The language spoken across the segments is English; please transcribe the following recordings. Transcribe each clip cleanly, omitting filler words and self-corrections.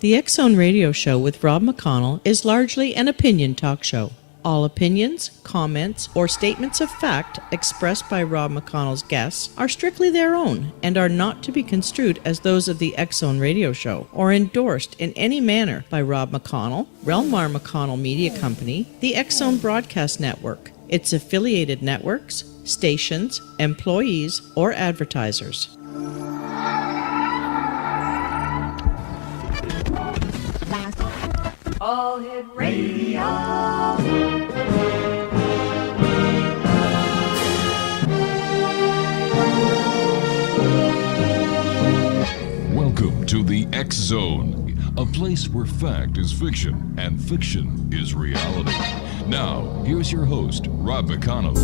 The X Zone Radio Show with Rob McConnell is largely an opinion talk show. All opinions, comments, or statements of fact expressed by Rob McConnell's guests are strictly their own and are not to be construed as those of the X Zone Radio Show or endorsed in any manner by Rob McConnell, rel-mar McConnell Media Company, the X Zone Broadcast Network, its affiliated networks, stations, employees, or advertisers. All Hit Radio. Welcome to the X Zone, a place where fact is fiction and fiction is reality. Now, here's your host, Rob McConnell.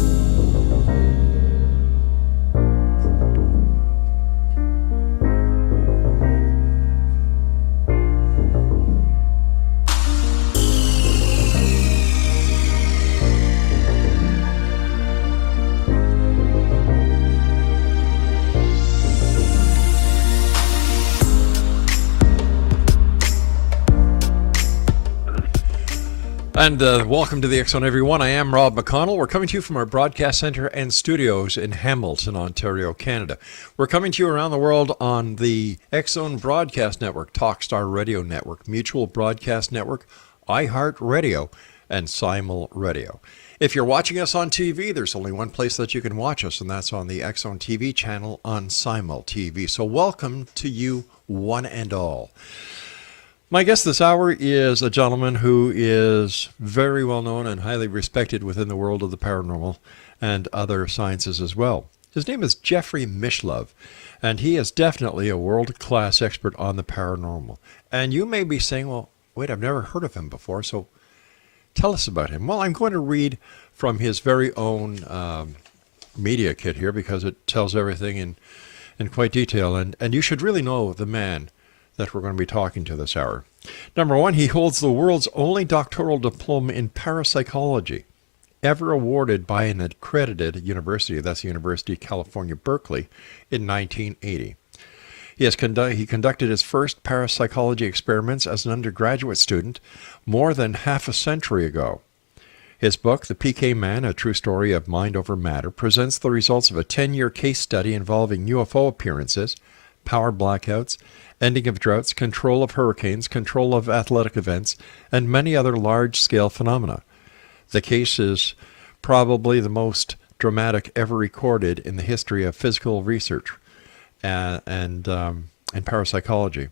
And welcome to the X Zone, everyone. I am Rob McConnell. We're coming to you from our broadcast center and studios in Hamilton, Ontario, Canada. We're coming to you around the world on the X Zone Broadcast Network, Talkstar Radio Network, Mutual Broadcast Network, iHeartRadio, and Simul Radio. If you're watching us on TV, there's only one place that you can watch us, and that's on the X Zone TV channel on Simul TV. So welcome to you, one and all. My guest this hour is a gentleman who is very well known and highly respected within the world of the paranormal and other sciences as well. His name is Jeffrey Mishlove, and he is definitely a world-class expert on the paranormal. And you may be saying, well, wait, I've never heard of him before, so tell us about him. Well, I'm going to read from his very own media kit here because it tells everything in quite detail, and you should really know the man that we're going to be talking to this hour. Number one, he holds the world's only doctoral diploma in parapsychology, ever awarded by an accredited university, that's the University of California, Berkeley, in 1980. He conducted his first parapsychology experiments as an undergraduate student more than half a century ago. His book, The PK Man, A True Story of Mind Over Matter, presents the results of a 10-year case study involving UFO appearances, power blackouts, ending of droughts, control of hurricanes, control of athletic events, and many other large-scale phenomena. The case is probably the most dramatic ever recorded in the history of physical research and parapsychology.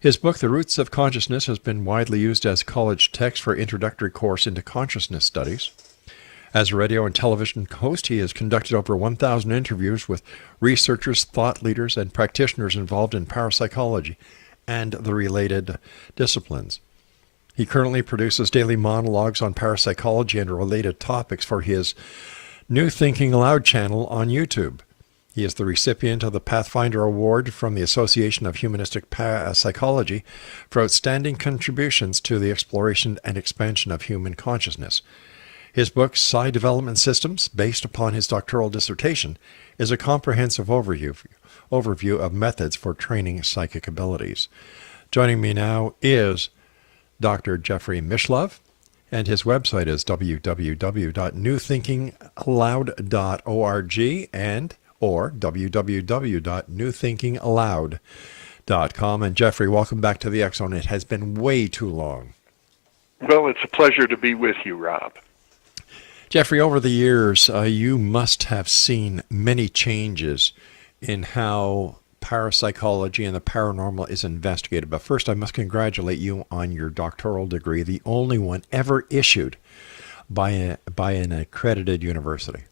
His book, The Roots of Consciousness, has been widely used as college text for introductory course into consciousness studies. As a radio and television host, he has conducted over 1,000 interviews with researchers, thought leaders, and practitioners involved in parapsychology and the related disciplines. He currently produces daily monologues on parapsychology and related topics for his New Thinking Aloud channel on YouTube. He is the recipient of the Pathfinder Award from the Association of Humanistic Psychology for outstanding contributions to the exploration and expansion of human consciousness. His book, Psi Development Systems, based upon his doctoral dissertation, is a comprehensive overview of methods for training psychic abilities. Joining me now is Dr. Jeffrey Mishlove, and his website is www.newthinkingaloud.org or www.newthinkingaloud.com. And Jeffrey, welcome back to the X Zone. It has been way too long. Well, it's a pleasure to be with you, Rob. Jeffrey, over the years, you must have seen many changes in how parapsychology and the paranormal is investigated. But first, I must congratulate you on your doctoral degree, the only one ever issued by an accredited university.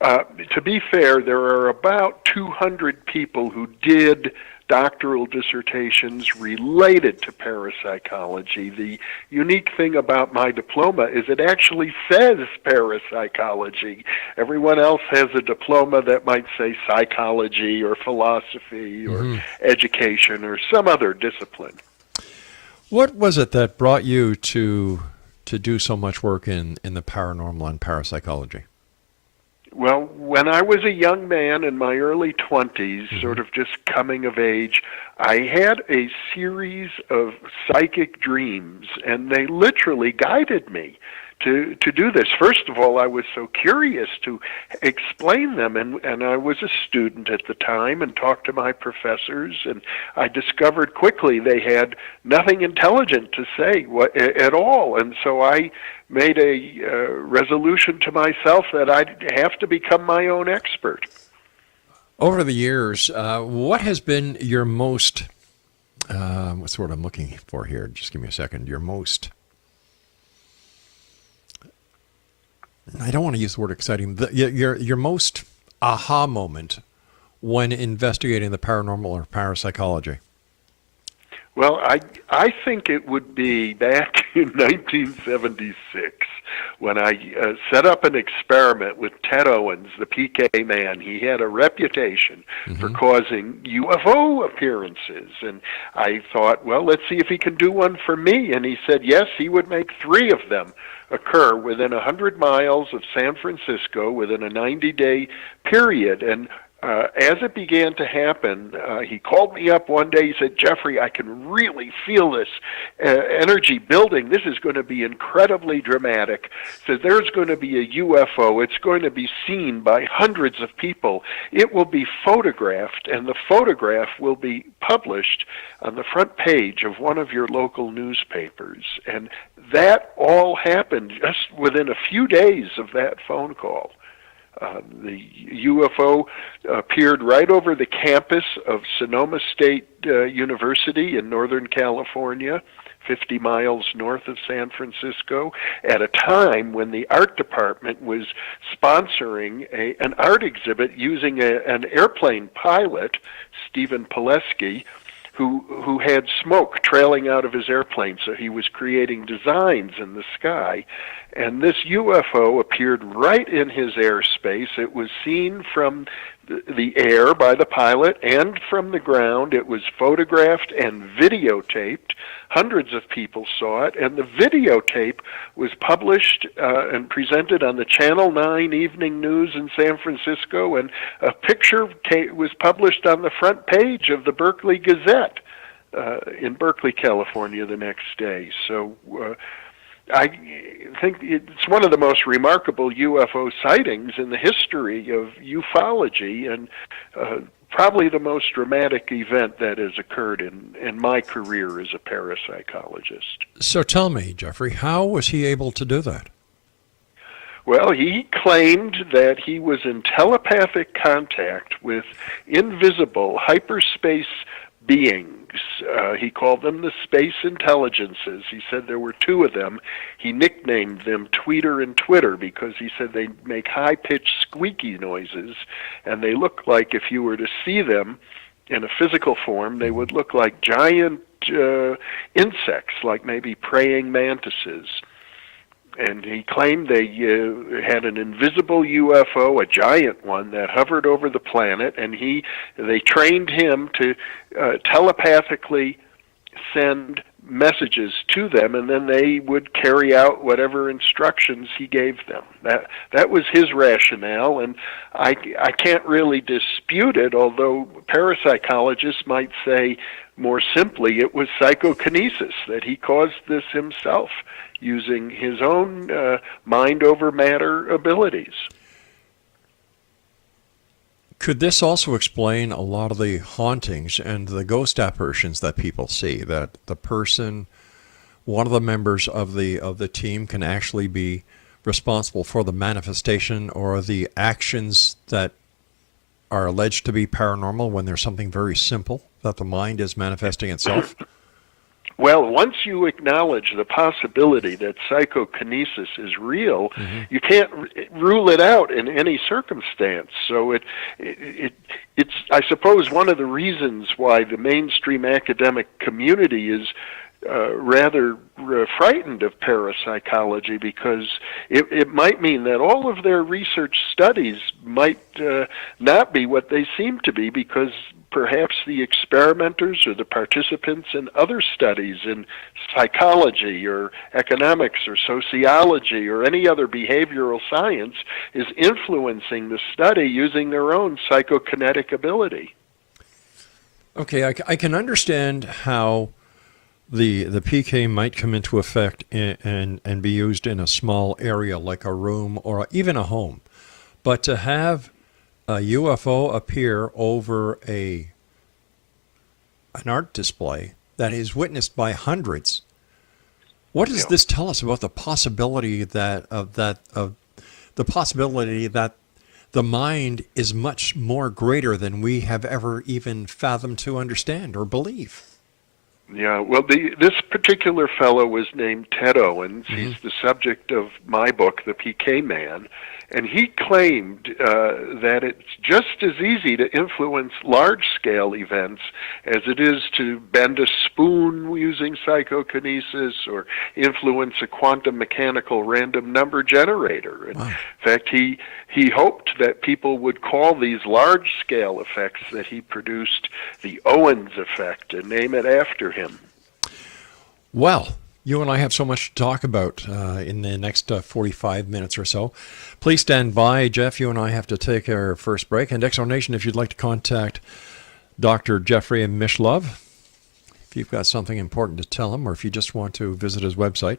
To be fair, there are about 200 people who did doctoral dissertations related to parapsychology. The unique thing about my diploma is it actually says parapsychology. Everyone else has a diploma that might say psychology or philosophy or education or some other discipline. What was it that brought you to to do so much work in the paranormal and parapsychology? Well, when I was a young man in my early 20s, sort of just coming of age, I had a series of psychic dreams, and they literally guided me to do this. First of all, I was so curious to explain them, and I was a student at the time and talked to my professors, and I discovered quickly they had nothing intelligent to say at all, and so I made a resolution to myself that I'd have to become my own expert. Over the years, what has been your most, what's the word I'm looking for here? Just give me a second. Your most, I don't want to use the word exciting, your most aha moment when investigating the paranormal or parapsychology? Well, I think it would be back in 1976 when I set up an experiment with Ted Owens, the PK man. He had a reputation for causing UFO appearances, and I thought, well, let's see if he can do one for me. And he said yes, he would make 3 of them occur within 100 miles of San Francisco within a 90-day period. And as it began to happen, he called me up one day. He said, Jeffrey, I can really feel this energy building. This is going to be incredibly dramatic. He said, there's going to be a UFO. It's going to be seen by hundreds of people. It will be photographed, and the photograph will be published on the front page of one of your local newspapers. And that all happened just within a few days of that phone call. The UFO appeared right over the campus of Sonoma State University in Northern California, 50 miles north of San Francisco, at a time when the art department was sponsoring an art exhibit using an airplane pilot, Stephen Pileski, who had smoke trailing out of his airplane, so he was creating designs in the sky. And this UFO appeared right in his airspace. It was seen from the air by the pilot and from the ground. It was photographed and videotaped. Hundreds of people saw it, and the videotape was published and presented on the Channel 9 Evening News in San Francisco, and a picture was published on the front page of the Berkeley Gazette in Berkeley, California the next day. So I think it's one of the most remarkable UFO sightings in the history of ufology, and probably the most dramatic event that has occurred in my career as a parapsychologist. So tell me, Jeffrey, how was he able to do that? Well, he claimed that he was in telepathic contact with invisible hyperspace beings. He called them the space intelligences. He said there were 2 of them. He nicknamed them Tweeter and Twitter because he said they make high-pitched squeaky noises, and they look like, if you were to see them in a physical form, they would look like giant insects, like maybe praying mantises. And he claimed they had an invisible UFO, a giant one, that hovered over the planet, and they trained him to telepathically send messages to them, and then they would carry out whatever instructions he gave them. That was his rationale, and I can't really dispute it, although parapsychologists might say more simply it was psychokinesis, that he caused this himself using his own mind over matter abilities. Could this also explain a lot of the hauntings and the ghost apparitions that people see, that the person, one of the members of the team, can actually be responsible for the manifestation or the actions that are alleged to be paranormal when there's something very simple that the mind is manifesting itself? Well, once you acknowledge the possibility that psychokinesis is real, you can't rule it out in any circumstance. So it's, I suppose, one of the reasons why the mainstream academic community is rather frightened of parapsychology, because it might mean that all of their research studies might not be what they seem to be, because perhaps the experimenters or the participants in other studies in psychology or economics or sociology or any other behavioral science is influencing the study using their own psychokinetic ability. Okay, I can understand how the PK might come into effect and be used in a small area like a room or even a home. But to have a UFO appear over an art display that is witnessed by hundreds, what does this tell us about the possibility that the mind is much more greater than we have ever even fathomed to understand or believe? Yeah, well, this particular fellow was named Ted Owens. He's the subject of my book, The PK Man, and he claimed that it's just as easy to influence large-scale events as it is to bend a spoon using psychokinesis or influence a quantum mechanical random number generator. In fact, he hoped that people would call these large-scale effects that he produced the Owens effect and name it after him. Well, you and I have so much to talk about in the next 45 minutes or so. Please stand by. Jeff, you and I have to take our first break. And Exonation, if you'd like to contact Dr. Jeffrey Mishlove, if you've got something important to tell him, or if you just want to visit his website,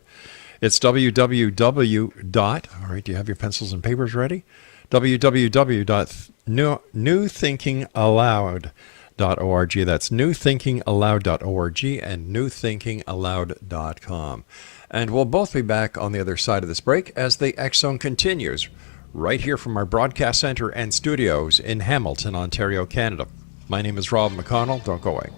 it's www. Do you have your pencils and papers ready? www.newthinkingaloud.org. That's newthinkingaloud.org and newthinkingaloud.com. And we'll both be back on the other side of this break as the X Zone continues right here from our broadcast center and studios in Hamilton, Ontario, Canada. My name is Rob McConnell. Don't go away.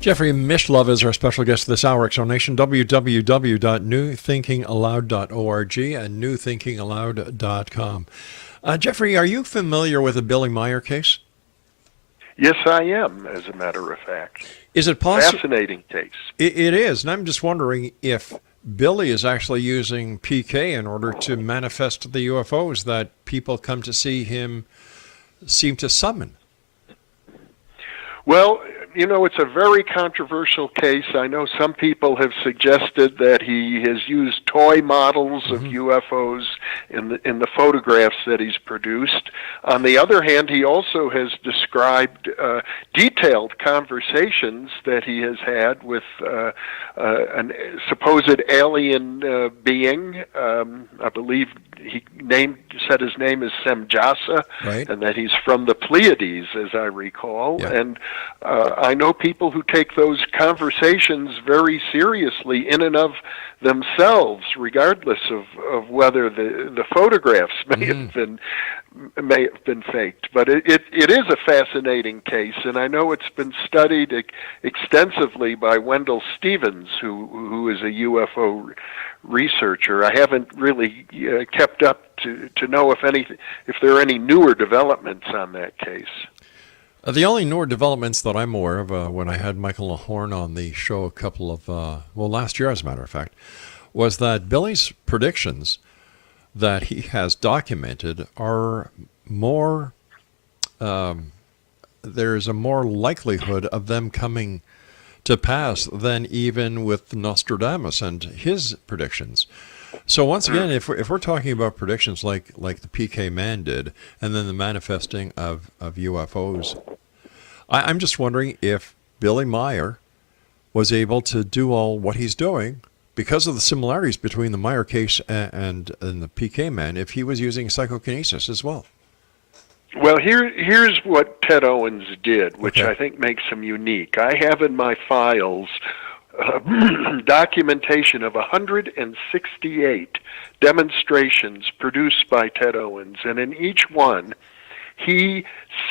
Jeffrey Mishlove is our special guest this hour. Exonation, www.newthinkingaloud.org and newthinkingaloud.com. Jeffrey, are you familiar with the Billy Meyer case? Yes, I am, as a matter of fact. Is it possible? Fascinating case. It is, and I'm just wondering if Billy is actually using PK in order to manifest the UFOs that people come to see him seem to summon. Well, you know, it's a very controversial case. I know some people have suggested that he has used toy models of UFOs in the photographs that he's produced. On the other hand, he also has described detailed conversations that he has had with a supposed alien being. I believe he said his name is Semjasa, right, and that he's from the Pleiades, as I recall. Yeah. And I know people who take those conversations very seriously in and of themselves, regardless of whether the photographs may have been faked. But it is a fascinating case, and I know it's been studied extensensively by Wendell Stevens, who is a UFO researcher. I haven't really kept up to know if there are any newer developments on that case. The only newer developments that I'm aware of, when I had Michael Lahorn on the show a couple of, last year as a matter of fact, was that Billy's predictions that he has documented are more, there's a more likelihood of them coming to pass than even with Nostradamus and his predictions. So once again, if we're talking about predictions like the PK Man did, and then the manifesting of UFOs, I'm just wondering if Billy Meyer was able to do all what he's doing because of the similarities between the Meyer case and the PK man, if he was using psychokinesis as well. Well, here's what Ted Owens did, which Okay. I think makes him unique. I have in my files documentation of 168 demonstrations produced by Ted Owens, and in each one, he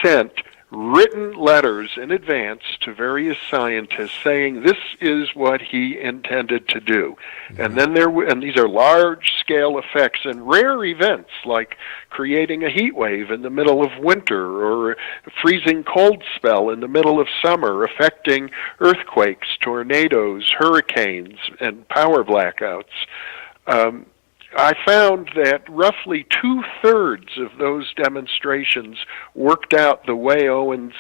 sent written letters in advance to various scientists saying this is what he intended to do. And then and these are large-scale effects and rare events like creating a heat wave in the middle of winter or a freezing cold spell in the middle of summer affecting earthquakes, tornadoes, hurricanes, and power blackouts. I found that roughly 2/3 of those demonstrations worked out the way Owens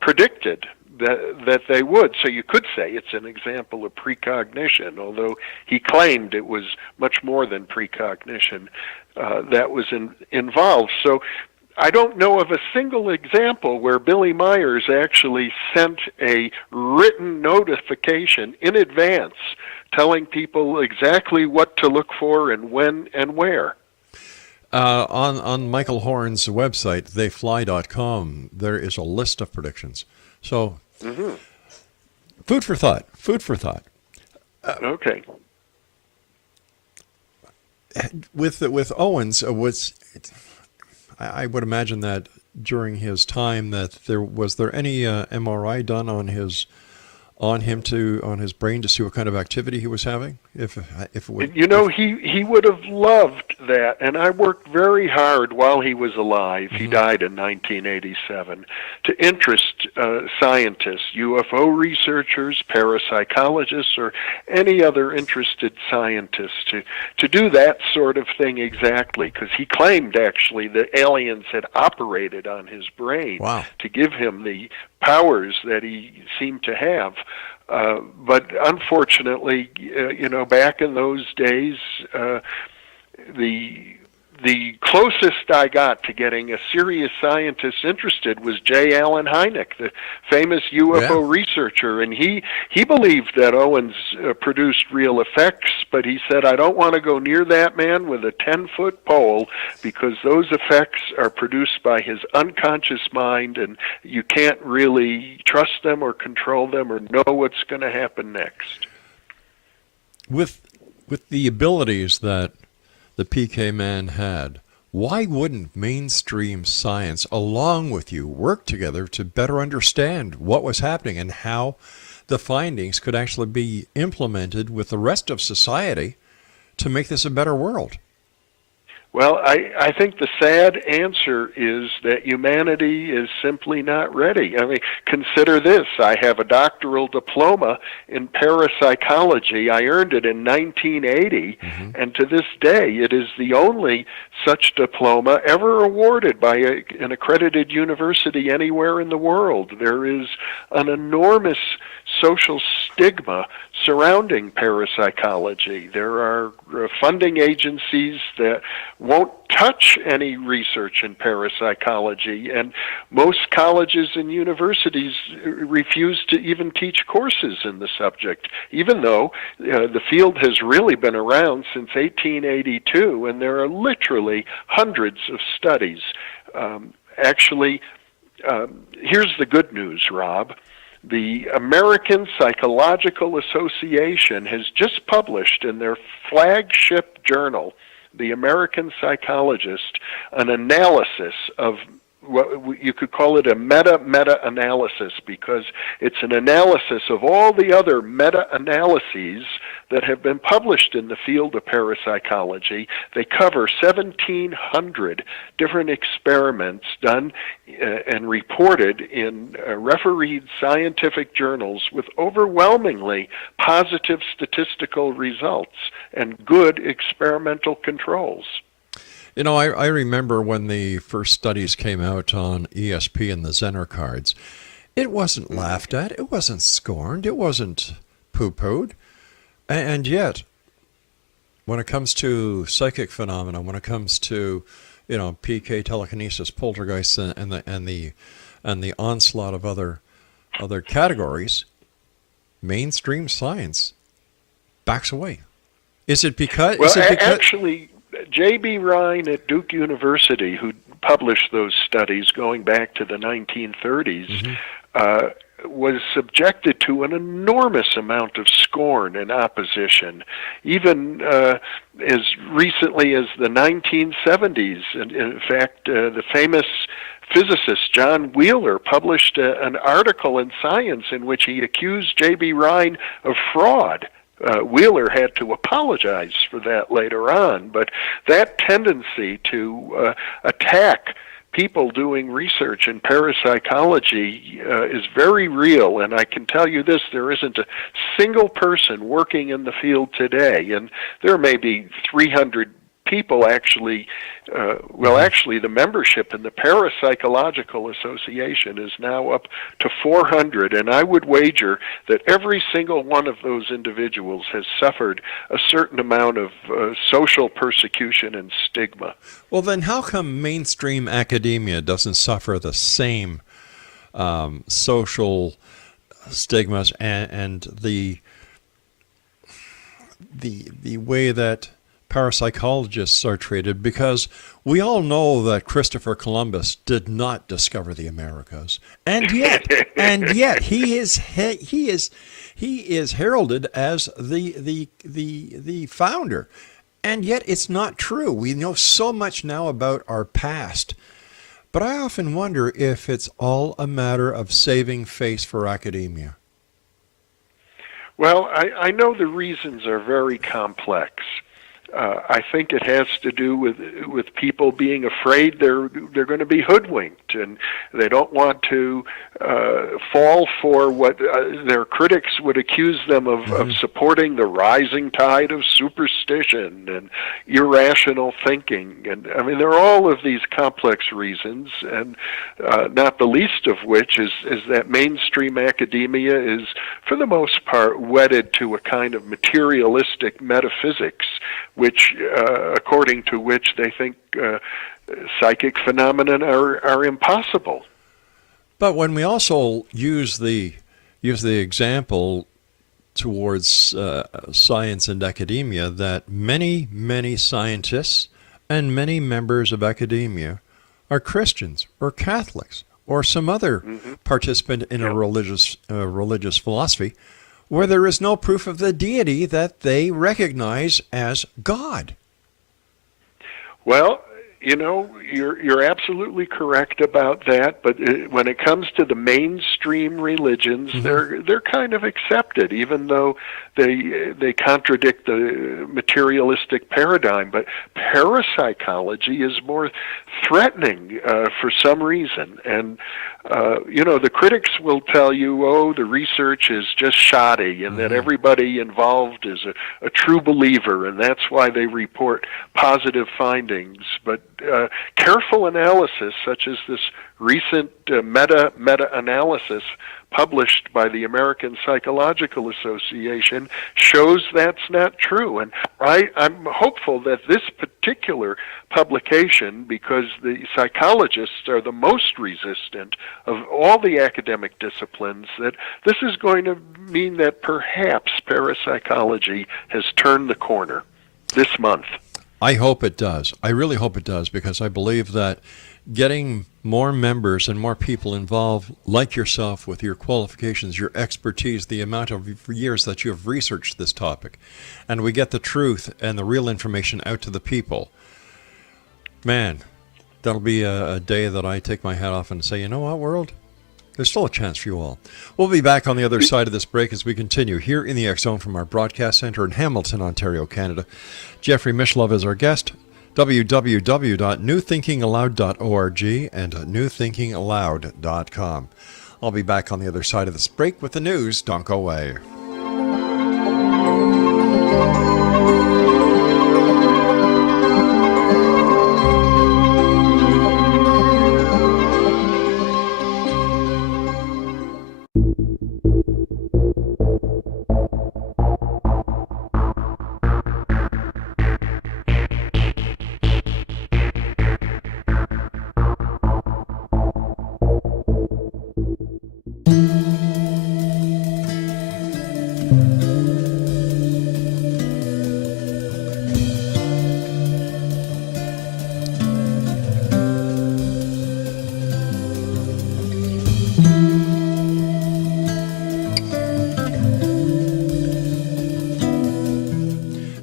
predicted that they would. So you could say it's an example of precognition, although he claimed it was much more than precognition that was involved. So I don't know of a single example where Billy Myers actually sent a written notification in advance telling people exactly what to look for and when and where. On Michael Horn's website, theyfly.com, there is a list of predictions. So, food for thought. Food for thought. Okay. With Owens, I would imagine that during his time that was there any MRI done on his brain to see what kind of activity he was having? If it would, he would have loved that, and I worked very hard while he was alive. He died in 1987 to interest scientists, UFO researchers, parapsychologists, or any other interested scientists to do that sort of thing exactly, because he claimed actually that aliens had operated on his brain to give him the powers that he seemed to have. But unfortunately, back in those days, the closest I got to getting a serious scientist interested was J. Allen Hynek, the famous UFO researcher, and he believed that Owens produced real effects, but he said, I don't want to go near that man with a 10-foot pole because those effects are produced by his unconscious mind, and you can't really trust them or control them or know what's going to happen next. With the abilities that the PK man had, why wouldn't mainstream science, along with you, work together to better understand what was happening and how the findings could actually be implemented with the rest of society to make this a better world? Well, I think the sad answer is that humanity is simply not ready. I mean, consider this. I have a doctoral diploma in parapsychology. I earned it in 1980, and to this day, it is the only such diploma ever awarded by an accredited university anywhere in the world. There is an enormous social stigma surrounding parapsychology. There are funding agencies that won't touch any research in parapsychology, and most colleges and universities refuse to even teach courses in the subject, even though the field has really been around since 1882, and there are literally hundreds of studies. Here's the good news, Rob. The American Psychological Association has just published in their flagship journal, The American Psychologist, an analysis of what you could call it a meta-analysis, because it's an analysis of all the other meta-analyses that have been published in the field of parapsychology. They cover 1,700 different experiments done and reported in refereed scientific journals with overwhelmingly positive statistical results and good experimental controls. You know, I remember when the first studies came out on ESP and the Zener cards, it wasn't laughed at, it wasn't scorned, it wasn't poo-pooed. And yet, when it comes to psychic phenomena, when it comes to, PK, telekinesis, poltergeists, and the onslaught of other categories, mainstream science backs away. Is it because? Well, actually, J.B. Rhine at Duke University, who published those studies going back to the 1930s, was subjected to an enormous amount of scorn and opposition, even as recently as the 1970s. And in fact, the famous physicist John Wheeler published an article in Science in which he accused J.B. Rhine of fraud. Wheeler had to apologize for that later on, but that tendency to attack people doing research in parapsychology is very real, and I can tell you this, there isn't a single person working in the field today, and there may be 300 people actually, actually the membership in the Parapsychological Association is now up to 400, and I would wager that every single one of those individuals has suffered a certain amount of social persecution and stigma. Well, then how come mainstream academia doesn't suffer the same social stigmas and the way that parapsychologists are treated? Because we all know that Christopher Columbus did not discover the Americas, and yet he is heralded as the founder, and yet it's not true. We know so much now about our past, but I often wonder if it's all a matter of saving face for academia. Well, I know the reasons are very complex. I think it has to do with people being afraid they're going to be hoodwinked, and they don't want to fall for what their critics would accuse them of supporting the rising tide of superstition and irrational thinking. And I mean, there are all of these complex reasons, and not the least of which is that mainstream academia is, for the most part, wedded to a kind of materialistic metaphysics, which, according to which they think psychic phenomena are impossible. But when we also use the example towards science and academia, that many scientists and many members of academia are Christians or Catholics or some other participant in a religious philosophy, where there is no proof of the deity that they recognize as God. Well, you know, you're absolutely correct about that, but when it comes to the mainstream religions, they're kind of accepted, even though they contradict the materialistic paradigm. But parapsychology is more threatening for some reason, and you know, the critics will tell you, oh, the research is just shoddy, and that everybody involved is a true believer, and that's why they report positive findings. But careful analysis, such as this recent meta-analysis published by the American Psychological Association, shows that's not true. And I'm hopeful that this particular publication, because the psychologists are the most resistant of all the academic disciplines, that this is going to mean that perhaps parapsychology has turned the corner this month. I hope it does. I really hope it does, because I believe that getting more members and more people involved, like yourself, with your qualifications, your expertise, the amount of years that you have researched this topic, and we get the truth and the real information out to the people, man, that'll be a day that I take my hat off and say, you know what, world? There's still a chance for you all. We'll be back on the other side of this break as we continue here in the X Zone from our broadcast center in Hamilton, Ontario, Canada. Jeffrey Mishlove is our guest. www.newthinkingaloud.org and newthinkingaloud.com. I'll be back on the other side of this break with the news. Don't go away.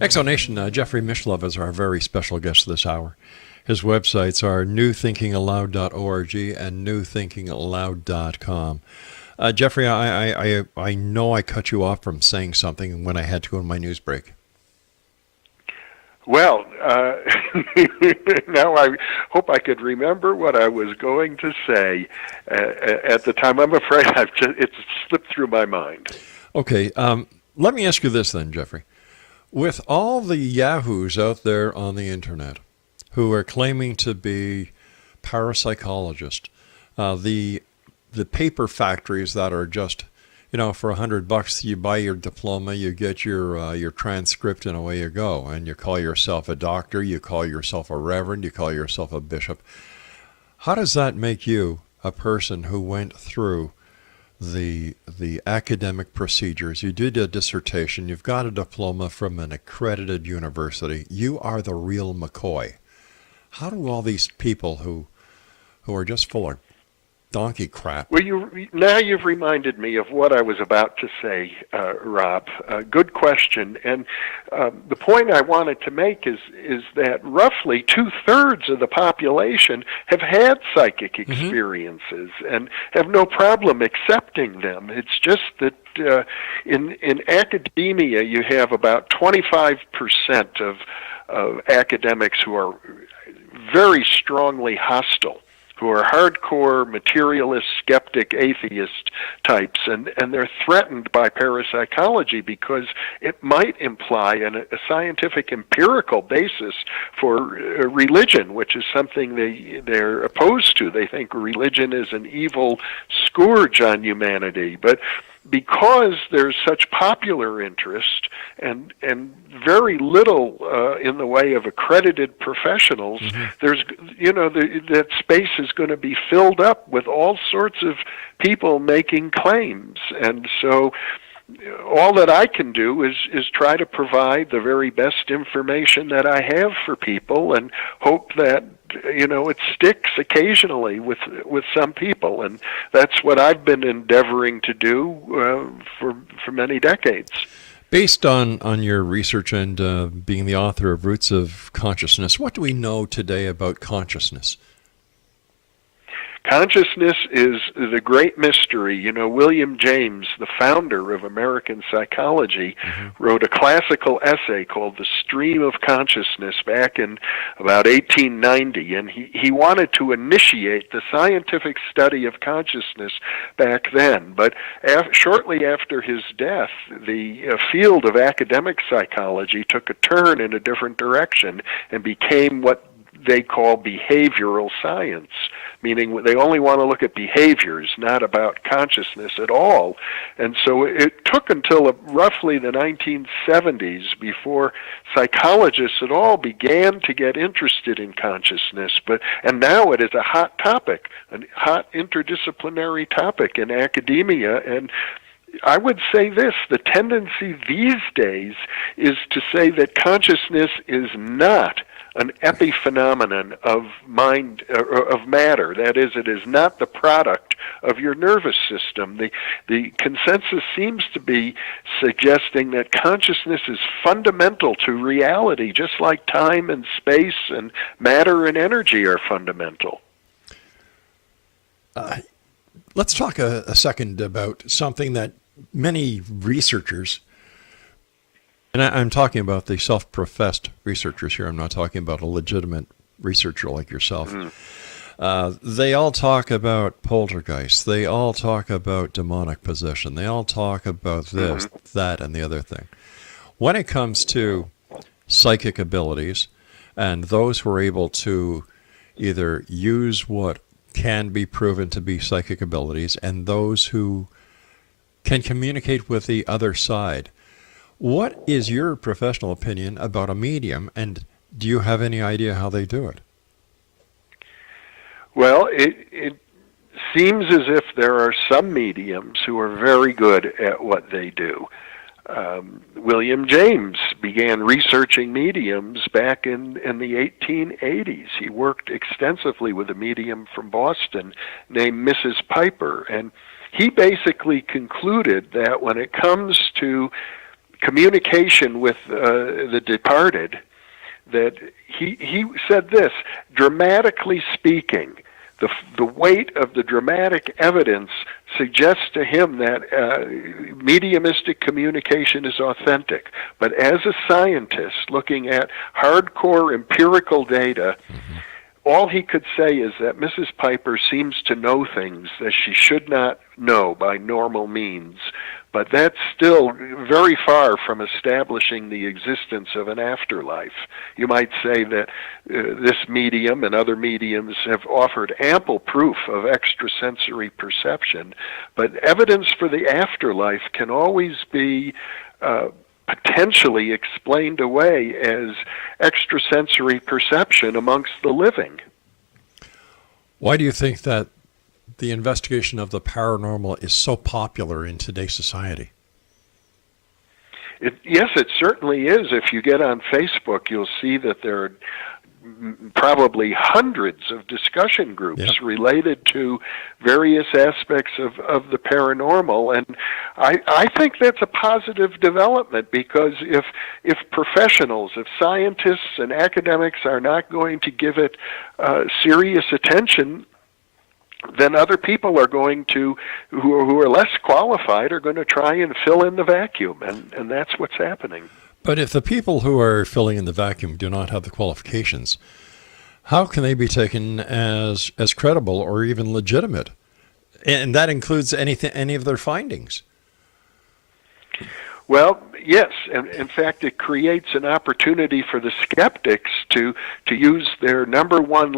Exonation, Jeffrey Mishlove is our very special guest this hour. His websites are newthinkingaloud.org and newthinkingaloud.com. Jeffrey, I know I cut you off from saying something when I had to go on my news break. Well, now I hope I could remember what I was going to say at the time. I'm afraid it's slipped through my mind. Okay, let me ask you this then, Jeffrey. With all the yahoos out there on the internet who are claiming to be parapsychologists, the paper factories that are just, for $100 you buy your diploma, you get your transcript, and away you go, and you call yourself a doctor, you call yourself a reverend, you call yourself a bishop. How does that make you a person who went through the academic procedures? You did a dissertation, you've got a diploma from an accredited university, you are the real McCoy. How do all these people who are just full of donkey crap? Well, now you've reminded me of what I was about to say, Rob. Good question. And the point I wanted to make is that roughly 2/3 of the population have had psychic experiences and have no problem accepting them. It's just that in academia you have about 25% of academics who are very strongly hostile, who are hardcore materialist, skeptic, atheist types, and they're threatened by parapsychology because it might imply a scientific empirical basis for religion, which is something they're opposed to. They think religion is an evil scourge on humanity. But because there's such popular interest and very little in the way of accredited professionals, there's that space is going to be filled up with all sorts of people making claims, and so all that I can do is try to provide the very best information that I have for people, and hope that it sticks occasionally with some people, and that's what I've been endeavoring to do for many decades. Based on your research and being the author of Roots of Consciousness, what do we know today about consciousness? Consciousness is the great mystery. William James, the founder of American psychology, wrote a classical essay called The Stream of Consciousness back in about 1890, and he wanted to initiate the scientific study of consciousness back then. But shortly after his death, the field of academic psychology took a turn in a different direction and became what they call behavioral science, meaning they only want to look at behaviors, not about consciousness at all. And so it took until roughly the 1970s before psychologists at all began to get interested in consciousness. And now it is a hot topic, a hot interdisciplinary topic in academia. And I would say this: the tendency these days is to say that consciousness is not an epiphenomenon of mind, of matter. That is, it is not the product of your nervous system. The consensus seems to be suggesting that consciousness is fundamental to reality, just like time and space and matter and energy are fundamental. Let's talk a second about something that many researchers, and I'm talking about the self-professed researchers here, I'm not talking about a legitimate researcher like yourself. They all talk about poltergeist. They all talk about demonic possession. They all talk about this, that, and the other thing. When it comes to psychic abilities and those who are able to either use what can be proven to be psychic abilities and those who can communicate with the other side, what is your professional opinion about a medium, and do you have any idea how they do it? Well, it seems as if there are some mediums who are very good at what they do. William James began researching mediums back in the 1880s. He worked extensively with a medium from Boston named Mrs. Piper, and he basically concluded that when it comes to communication with the departed, that he said this: dramatically speaking, the weight of the dramatic evidence suggests to him that mediumistic communication is authentic. But as a scientist looking at hardcore empirical data, all he could say is that Mrs. Piper seems to know things that she should not know by normal means. But that's still very far from establishing the existence of an afterlife. You might say that this medium and other mediums have offered ample proof of extrasensory perception, but evidence for the afterlife can always be potentially explained away as extrasensory perception amongst the living. Why do you think that the investigation of the paranormal is so popular in today's society? Yes, it certainly is. If you get on Facebook, you'll see that there are probably hundreds of discussion groups related to various aspects of the paranormal, and I think that's a positive development, because if professionals, if scientists and academics are not going to give it serious attention, then other people are going to, who are less qualified, are going to try and fill in the vacuum, and that's what's happening. But if the people who are filling in the vacuum do not have the qualifications, how can they be taken as credible or even legitimate? And that includes any of their findings. Well, yes, and in fact, it creates an opportunity for the skeptics to use their number one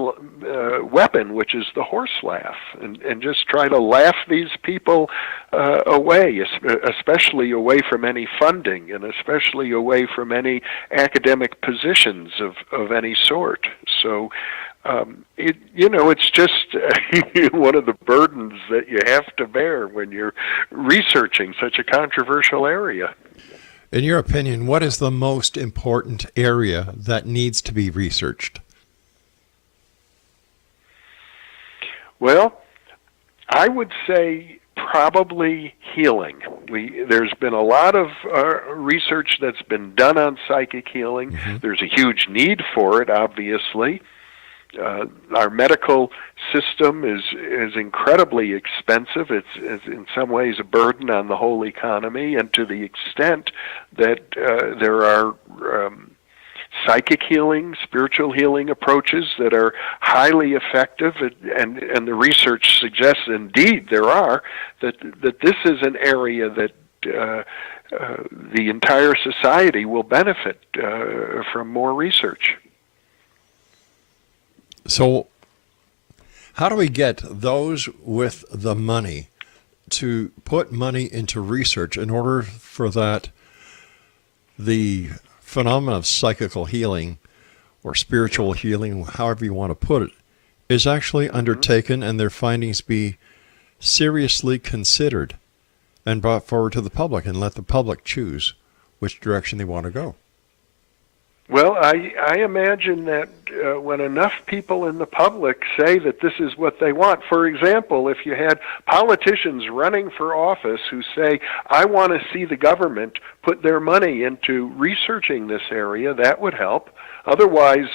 weapon, which is the horse laugh, and just try to laugh these people away, especially away from any funding, and especially away from any academic positions of any sort. So, it's just one of the burdens that you have to bear when you're researching such a controversial area. In your opinion, what is the most important area that needs to be researched? Well, I would say probably healing. There's been a lot of research that's been done on psychic healing. Mm-hmm. There's a huge need for it, obviously. Our medical system is incredibly expensive. It's in some ways a burden on the whole economy, and to the extent that there are psychic healing, spiritual healing approaches that are highly effective, and the research suggests indeed there are, that this is an area that the entire society will benefit from more research. So how do we get those with the money to put money into research in order for that the phenomena of psychical healing or spiritual healing, however you want to put it, is actually undertaken and their findings be seriously considered and brought forward to the public, and let the public choose which direction they want to go? Well, I imagine that when enough people in the public say that this is what they want, for example, if you had politicians running for office who say, I want to see the government put their money into researching this area, that would help. Otherwise,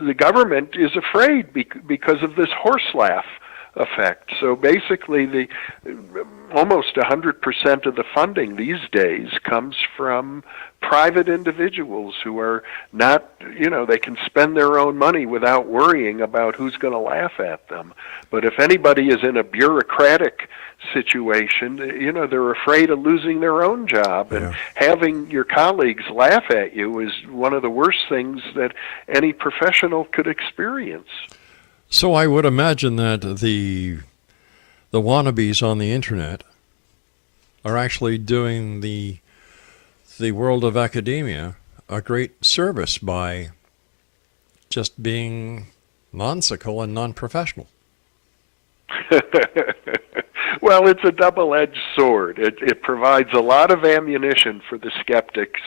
the government is afraid because of this horse laugh effect. So basically, almost 100% of the funding these days comes from private individuals who are not, they can spend their own money without worrying about who's going to laugh at them. But if anybody is in a bureaucratic situation, they're afraid of losing their own job. And having your colleagues laugh at you is one of the worst things that any professional could experience. So I would imagine that the wannabes on the internet are actually doing the world of academia a great service by just being nonsensical and non-professional. Well, it's a double-edged sword. It provides a lot of ammunition for the skeptics.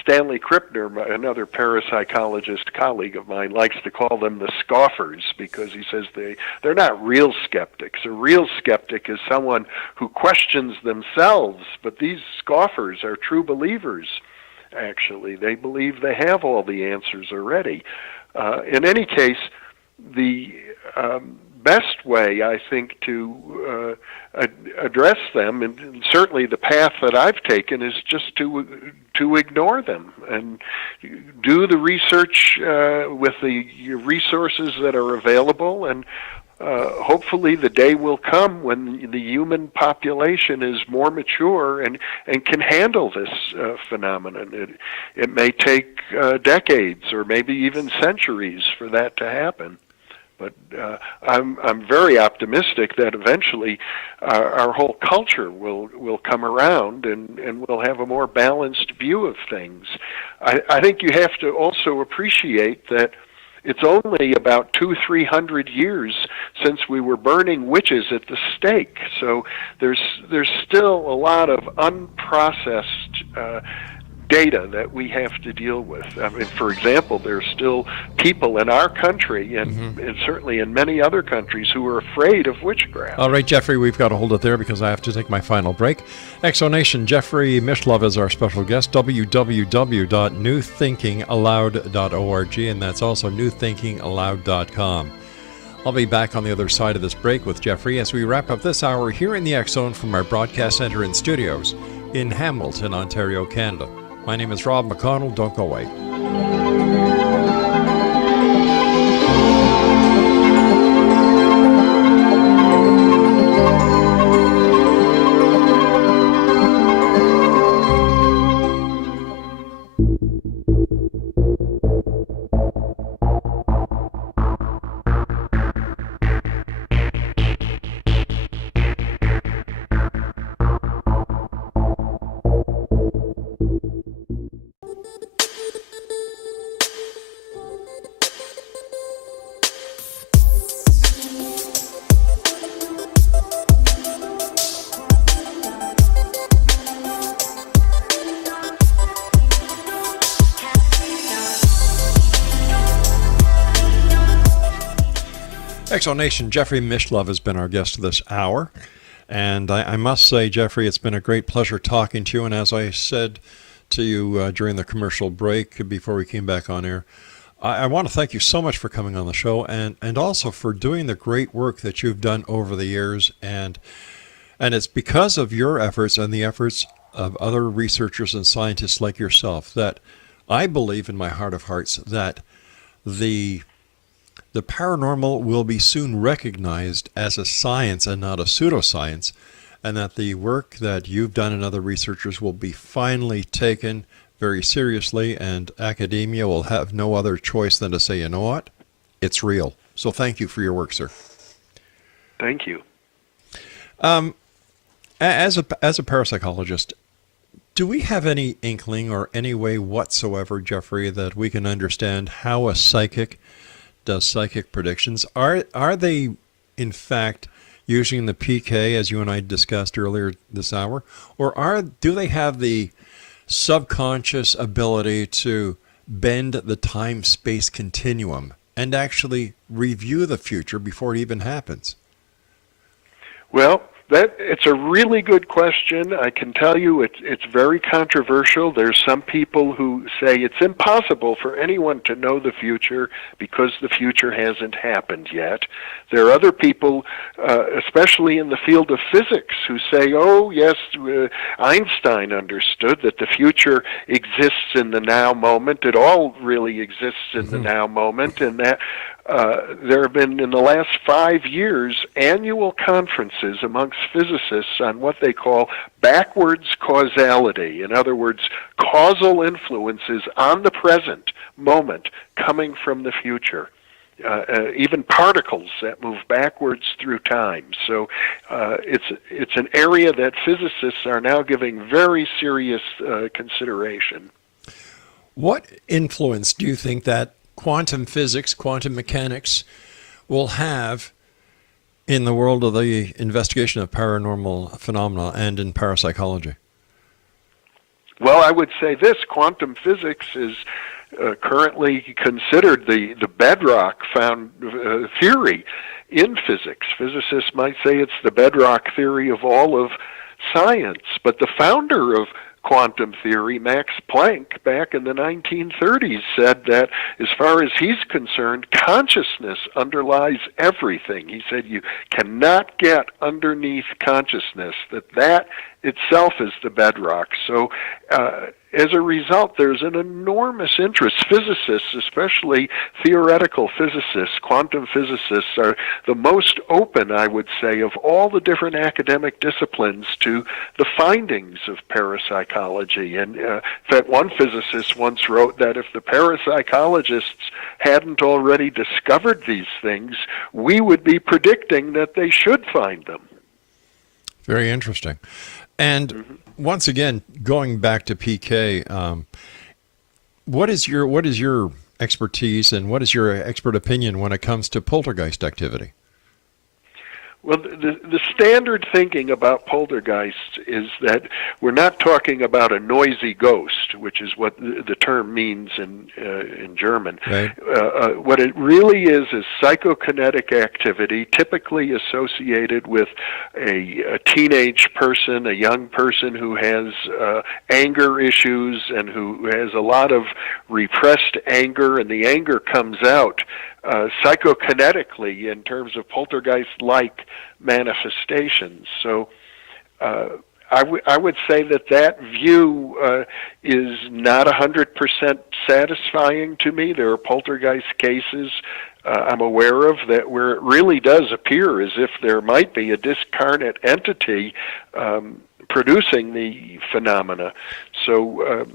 Stanley Krippner, another parapsychologist colleague of mine, likes to call them the scoffers because he says they're not real skeptics. A real skeptic is someone who questions themselves, but these scoffers are true believers. Actually, they believe they have all the answers already. In any case, the best way, I think, to address them, and certainly the path that I've taken, is just to ignore them and do the research with the resources that are available, and hopefully the day will come when the human population is more mature and can handle this phenomenon. It may take decades or maybe even centuries for that to happen. But I'm very optimistic that eventually our whole culture will come around and we'll have a more balanced view of things. I think you have to also appreciate that it's only about 200-300 years since we were burning witches at the stake. So there's still a lot of unprocessed data that we have to deal with. I mean, for example, there's still people in our country and certainly in many other countries who are afraid of witchcraft. All right, Jeffrey, we've got to hold it there because I have to take my final break. Exonation, Jeffrey Mishlove is our special guest, www.newthinkingallowed.org, and that's also newthinkingallowed.com. I'll be back on the other side of this break with Jeffrey as we wrap up this hour here in the X Zone from our broadcast center and studios in Hamilton, Ontario, Canada. My name is Rob McConnell. Don't go away. Exonation, Jeffrey Mishlove has been our guest this hour. And I must say, Jeffrey, it's been a great pleasure talking to you. And as I said to you during the commercial break before we came back on air, I want to thank you so much for coming on the show and also for doing the great work that you've done over the years. And it's because of your efforts and the efforts of other researchers and scientists like yourself that I believe in my heart of hearts that the paranormal will be soon recognized as a science and not a pseudoscience, and that the work that you've done and other researchers will be finally taken very seriously, and academia will have no other choice than to say, you know what, it's real. So thank you for your work, sir. Thank you. As a parapsychologist, do we have any inkling or any way whatsoever, Jeffrey, that we can understand how a psychic does psychic predictions? Are they, in fact, using the PK, as you and I discussed earlier this hour, or do they have the subconscious ability to bend the time-space continuum and actually review the future before it even happens? Well, it's a really good question. I can tell you it's very controversial. There's some people who say it's impossible for anyone to know the future because the future hasn't happened yet. There are other people, especially in the field of physics, who say, oh, yes, Einstein understood that the future exists in the now moment. It all really exists in the now moment, and that there have been, in the last 5 years, annual conferences amongst physicists on what they call backwards causality. In other words, causal influences on the present moment coming from the future. Even particles that move backwards through time. So it's an area that physicists are now giving very serious consideration. What influence do you think that quantum physics, quantum mechanics will have in the world of the investigation of paranormal phenomena and in parapsychology? Well, I would say this: quantum physics is currently considered the bedrock found theory in physics. Physicists might say it's the bedrock theory of all of science, but the founder of quantum theory, Max Planck, back in the 1930s, said that as far as he's concerned, consciousness underlies everything. He said you cannot get underneath consciousness, that itself is the bedrock. So as a result, there's an enormous interest. Physicists, especially theoretical physicists, quantum physicists, are the most open, I would say, of all the different academic disciplines to the findings of parapsychology. And in fact, one physicist once wrote that if the parapsychologists hadn't already discovered these things, we would be predicting that they should find them. Very interesting. And once again, going back to PK, what is your expertise and what is your expert opinion when it comes to poltergeist activity? Well, the standard thinking about poltergeists is that we're not talking about a noisy ghost, which is what the term means in German. Right. What it really is psychokinetic activity, typically associated with a teenage person, a young person who has anger issues and who has a lot of repressed anger, and the anger comes out psychokinetically in terms of poltergeist-like manifestations. So I would say that view is not 100% satisfying to me. There are poltergeist cases I'm aware of that where it really does appear as if there might be a discarnate entity producing the phenomena. So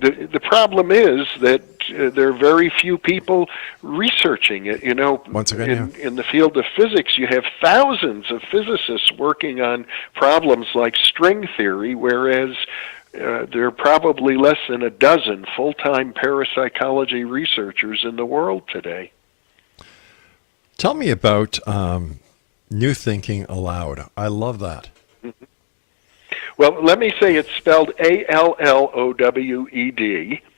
the problem is that there are very few people researching it. You know, once again, in the field of physics, you have thousands of physicists working on problems like string theory, whereas there are probably less than a dozen full-time parapsychology researchers in the world today. Tell me about New Thinking Aloud. I love that. Well, let me say it's spelled ALLOWED.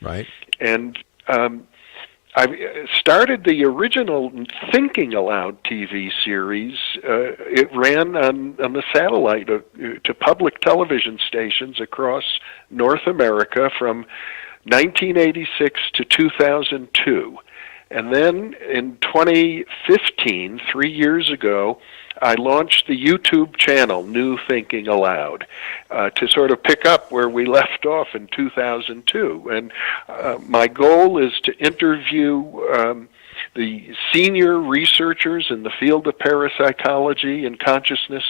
Right. And I started the original Thinking Aloud TV series. It ran on the satellite to public television stations across North America from 1986 to 2002. And then in 2015, 3 years ago, I launched the YouTube channel, New Thinking Aloud, to sort of pick up where we left off in 2002. And my goal is to interview the senior researchers in the field of parapsychology and consciousness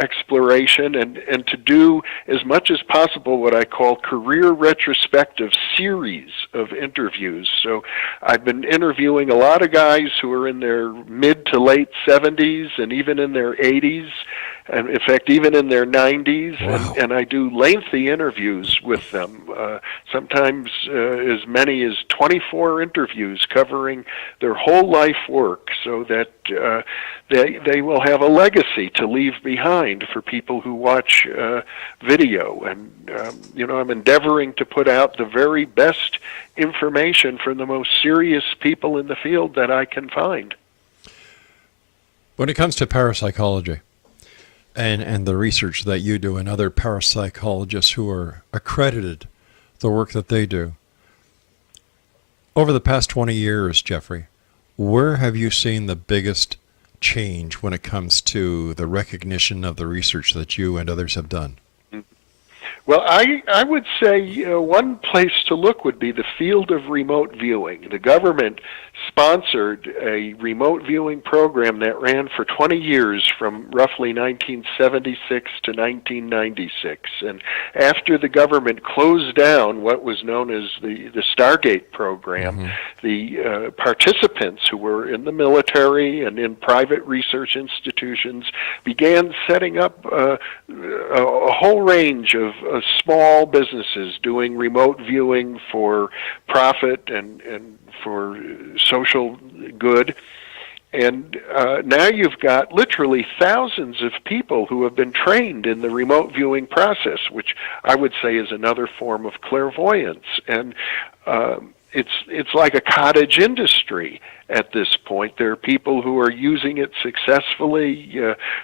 exploration, and to do as much as possible what I call career retrospective series of interviews. So I've been interviewing a lot of guys who are in their mid to late 70s and even in their 80s, and in fact even in their 90s. Wow. And I do lengthy interviews with them, sometimes as many as 24 interviews covering their whole life work, so that they will have a legacy to leave behind for people who watch video. And I'm endeavoring to put out the very best information from the most serious people in the field that I can find. When it comes to parapsychology and the research that you do and other parapsychologists who are accredited, the work that they do, over the past 20 years, Jeffrey, where have you seen the biggest change when it comes to the recognition of the research that you and others have done? Well, I would say one place to look would be the field of remote viewing. The government sponsored a remote viewing program that ran for 20 years from roughly 1976 to 1996. And after the government closed down what was known as the Stargate program, the participants who were in the military and in private research institutions began setting up a whole range of small businesses doing remote viewing for profit and for social good. And now you've got literally thousands of people who have been trained in the remote viewing process, which I would say is another form of clairvoyance. And it's like a cottage industry at this point. There are people who are using it successfully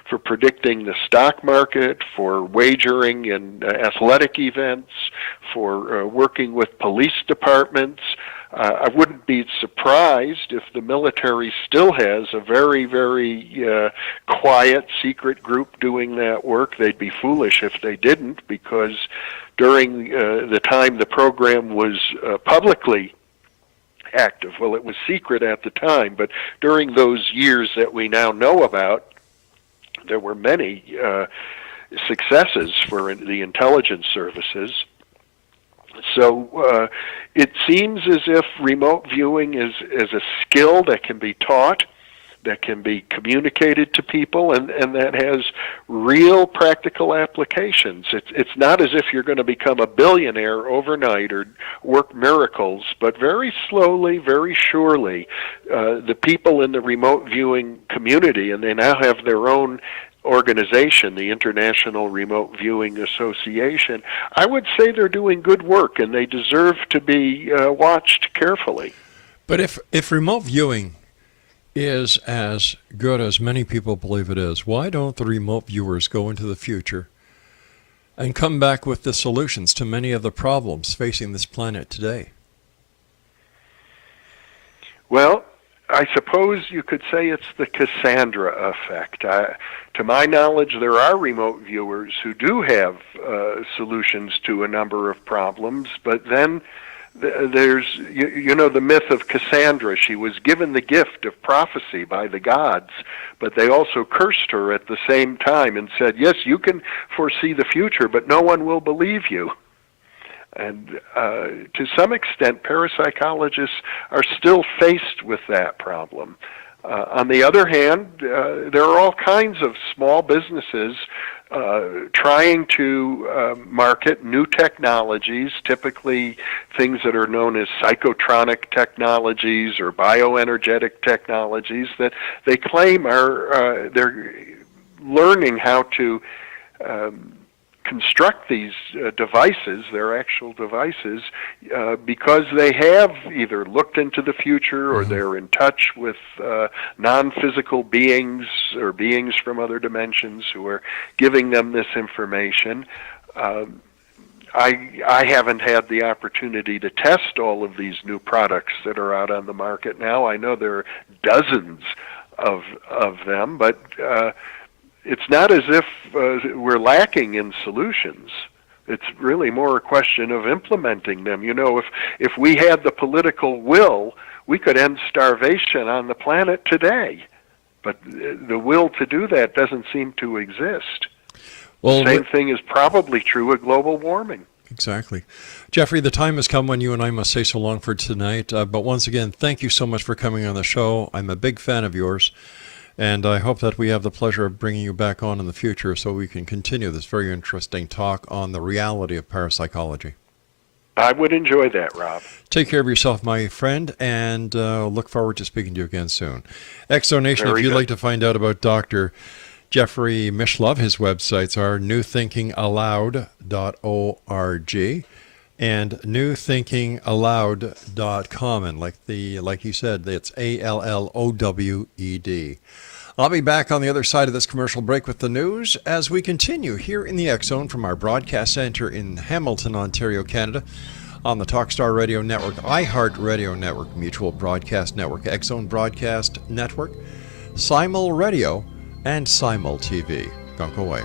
for predicting the stock market, for wagering in athletic events, for working with police departments. I wouldn't be surprised if the military still has a very, very quiet, secret group doing that work. They'd be foolish if they didn't, because during the time the program was publicly active, well, it was secret at the time, but during those years that we now know about, there were many successes for the intelligence services. So it seems as if remote viewing is a skill that can be taught, that can be communicated to people, and that has real practical applications. It's not as if you're going to become a billionaire overnight or work miracles, but very slowly, very surely, the people in the remote viewing community, and they now have their own organization, the International Remote Viewing Association, I would say they're doing good work, and they deserve to be watched carefully. But if remote viewing is as good as many people believe it is, why don't the remote viewers go into the future and come back with the solutions to many of the problems facing this planet today? Well, I suppose you could say it's the Cassandra effect. To my knowledge, there are remote viewers who do have solutions to a number of problems, but then there's, you know, the myth of Cassandra. She was given the gift of prophecy by the gods, but they also cursed her at the same time and said, yes, you can foresee the future, but no one will believe you. And to some extent, parapsychologists are still faced with that problem. On the other hand, there are all kinds of small businesses trying to market new technologies, typically things that are known as psychotronic technologies or bioenergetic technologies that they claim are they're learning how to construct these devices, their actual devices, because they have either looked into the future or they're in touch with non-physical beings or beings from other dimensions who are giving them this information. I haven't had the opportunity to test all of these new products that are out on the market now. I know there are dozens of them, but it's not as if we're lacking in solutions. It's really more a question of implementing them. You know, if we had the political will, we could end starvation on the planet today. But the will to do that doesn't seem to exist. Well, the same thing is probably true with global warming. Exactly. Jeffrey, the time has come when you and I must say so long for tonight. But once again, thank you so much for coming on the show. I'm a big fan of yours. And I hope that we have the pleasure of bringing you back on in the future so we can continue this very interesting talk on the reality of parapsychology. I would enjoy that, Rob. Take care of yourself, my friend, and look forward to speaking to you again soon. Exonation, if you'd like to find out about Dr. Jeffrey Mishlove, his websites are newthinkingaloud.org and newthinkingaloud.com. And like he said, it's ALLOWED. I'll be back on the other side of this commercial break with the news as we continue here in the X Zone from our broadcast center in Hamilton, Ontario, Canada, on the Talkstar Radio Network, iHeart Radio Network, Mutual Broadcast Network, X Zone Broadcast Network, Simul Radio, and Simul TV. Don't go away.